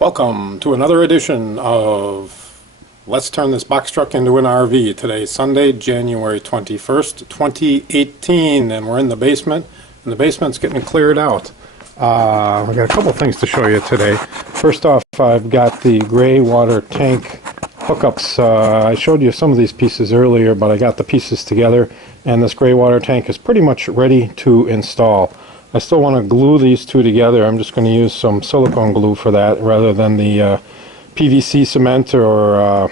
Welcome to another edition of Let's Turn This Box Truck into an RV. Today is Sunday, January 21st, 2018, and we're in the basement, and the basement's getting cleared out. I've got a couple things to show you today. First off, I've got the gray water tank hookups. I showed you some of these pieces earlier, but I got the pieces together, and this gray water tank is pretty much ready to install. I still want to glue these two together. I'm just going to use some silicone glue for that rather than the PVC cement or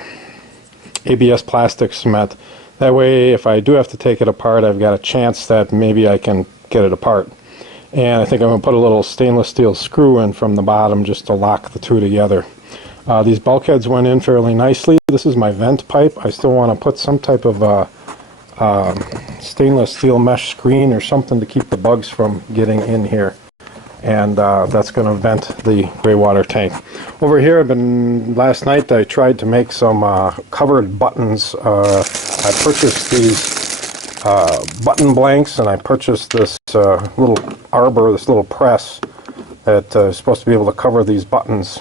ABS plastic cement. That way, if I do have to take it apart, I've got a chance that maybe I can get it apart. And I think I'm going to put a little stainless steel screw in from the bottom just to lock the two together. These bulkheads went in fairly nicely. This is my vent pipe. I still want to put some type of stainless steel mesh screen or something to keep the bugs from getting in here, and that's going to vent the gray water tank. Over here, last night I tried to make some covered buttons. I purchased these button blanks, and I purchased this little arbor, this little press that is supposed to be able to cover these buttons.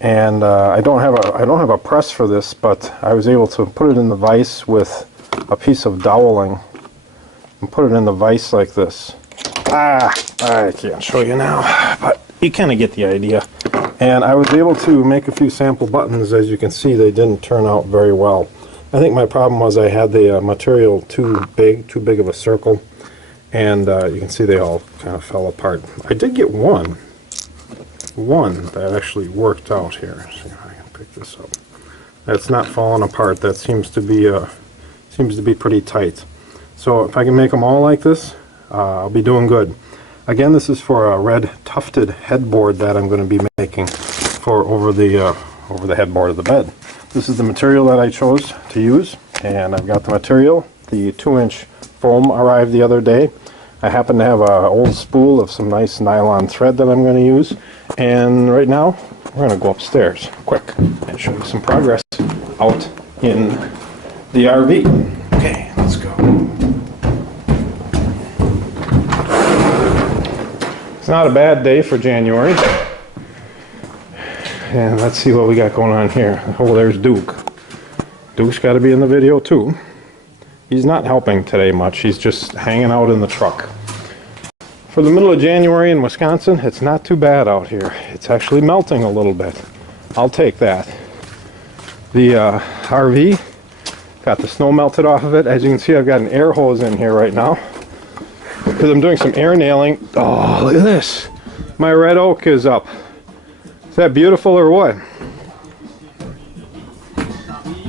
And I don't have a press for this, but I was able to put it in the vise with a piece of doweling and put it in the vise like this. I can't show you now, but you kind of get the idea. And I was able to make a few sample buttons. As you can see, they didn't turn out very well. I think my problem was I had the material too big of a circle, and you can see they all kind of fell apart. I did get one that actually worked out here. See if I can pick this up. That's not falling apart. That seems to be pretty tight. So if I can make them all like this, I'll be doing good. Again, this is for a red tufted headboard that I'm going to be making for over the headboard of the bed. This is the material that I chose to use, and I've got the material. The 2-inch foam arrived the other day. I happen to have an old spool of some nice nylon thread that I'm going to use, and right now we're going to go upstairs quick and show you some progress out in the RV. Okay, let's go. It's not a bad day for January. And let's see what we got going on here. Oh, there's Duke. Duke's got to be in the video too. He's not helping today much. He's just hanging out in the truck. For the middle of January in Wisconsin, it's not too bad out here. It's actually melting a little bit. I'll take that. The RV got the snow melted off of it. As you can see, I've got an air hose in here right now because I'm doing some air nailing. Oh, look at this. My red oak is up. Is that beautiful or what?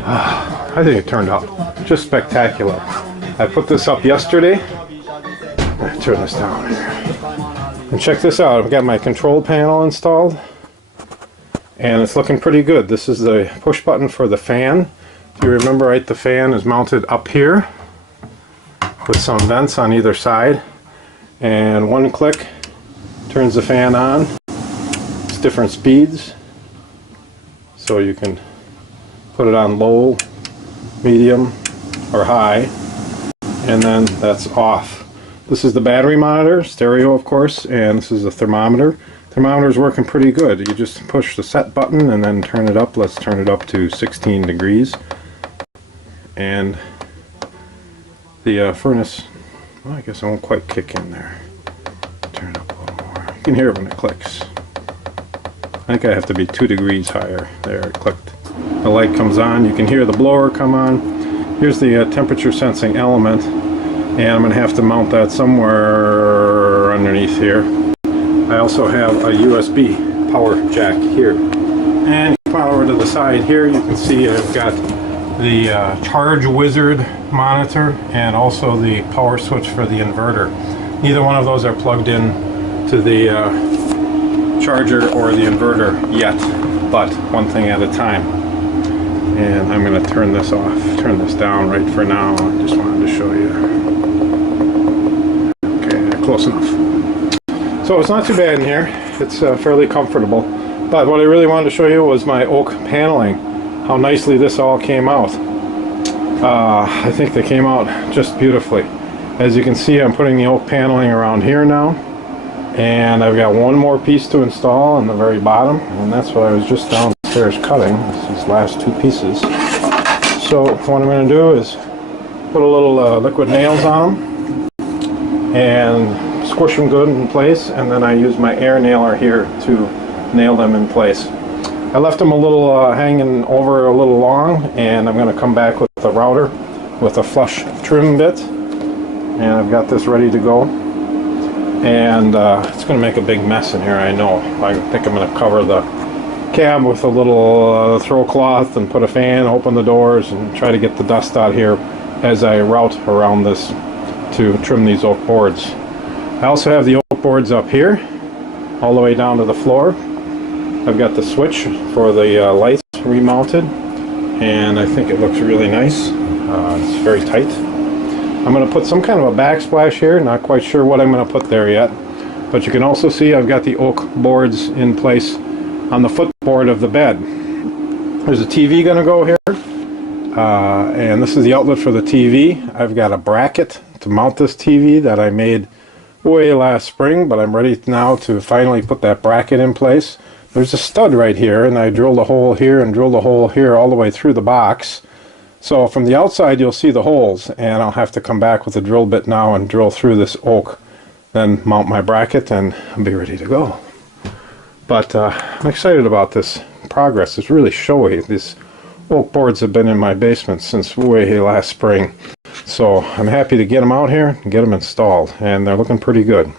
I think it turned out just spectacular. I put this up yesterday. Let's turn this down here. And check this out. I've got my control panel installed, and it's looking pretty good. This is the push button for the fan. If you remember right, the fan is mounted up here with some vents on either side, and one click turns the fan on. It's different speeds, so you can put it on low, medium, or high, and then that's off. This is the battery monitor, stereo of course, and this is the thermometer. Thermometer is working pretty good. You just push the set button and then turn it up. Let's turn it up to 16 degrees. And the furnace, well, I guess I won't quite kick in there. Turn it up a little more. You can hear it when it clicks. I think I have to be 2 degrees higher. There, it clicked. The light comes on. You can hear the blower come on. Here's the temperature sensing element, and I'm going to have to mount that somewhere underneath here. I also have a USB power jack here. And if you come over to the side here, you can see I've got the Charge Wizard monitor and also the power switch for the inverter. Neither one of those are plugged in to the charger or the inverter yet, but one thing at a time. And I'm going to turn this off, turn this down right for now. I just wanted to show you. Okay, close enough. So it's not too bad in here. It's fairly comfortable. But what I really wanted to show you was my oak paneling. How nicely this all came out. I think they came out just beautifully. As you can see, I'm putting the oak paneling around here now. And I've got one more piece to install on the very bottom, and that's what I was just downstairs cutting, these last two pieces. So what I'm going to do is put a little liquid nails on them and squish them good in place, and then I use my air nailer here to nail them in place. I left them a little hanging over a little long, and I'm going to come back with a router with a flush trim bit, and I've got this ready to go. And it's going to make a big mess in here, I know. I think I'm going to cover the cab with a little throw cloth and put a fan, open the doors, and try to get the dust out here as I route around this to trim these oak boards. I also have the oak boards up here, all the way down to the floor. I've got the switch for the lights remounted, and I think it looks really nice. It's very tight. I'm going to put some kind of a backsplash here, not quite sure what I'm going to put there yet. But you can also see I've got the oak boards in place on the footboard of the bed. There's a TV going to go here, and this is the outlet for the TV. I've got a bracket to mount this TV that I made way last spring, but I'm ready now to finally put that bracket in place. There's a stud right here, and I drilled a hole here and drilled a hole here all the way through the box. So from the outside you'll see the holes, and I'll have to come back with a drill bit now and drill through this oak, then mount my bracket, and I'll be ready to go. But I'm excited about this progress. It's really showy. These oak boards have been in my basement since way last spring, so I'm happy to get them out here and get them installed, and they're looking pretty good.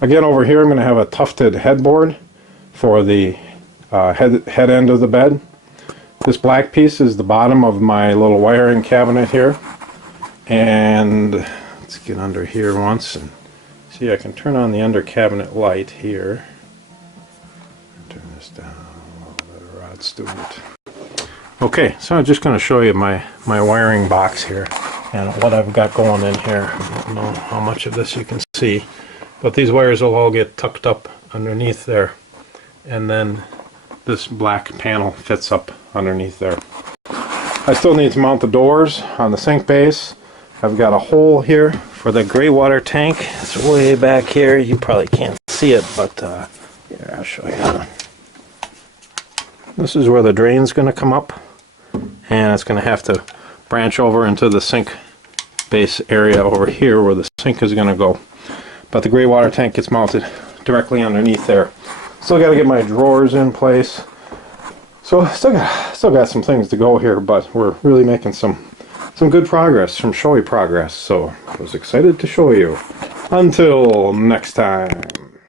Again, over here I'm going to have a tufted headboard for the head end of the bed. This black piece is the bottom of my little wiring cabinet here, and let's get under here once and see. I can turn on the under cabinet light here. Turn this down a little bit, Rod Stewart. Okay, so I'm just going to show you my wiring box here and what I've got going in here. I don't know how much of this you can see, but these wires will all get tucked up underneath there, and then this black panel fits up underneath there. I still need to mount the doors on the sink base. I've got a hole here for the gray water tank. It's way back here. You probably can't see it, but here, I'll show you. This is where the drain's going to come up, and it's going to have to branch over into the sink base area over here where the sink is going to go. But the gray water tank gets mounted directly underneath there. Still got to get my drawers in place. So still got some things to go here, but we're really making some good progress, some showy progress. So I was excited to show you. Until next time.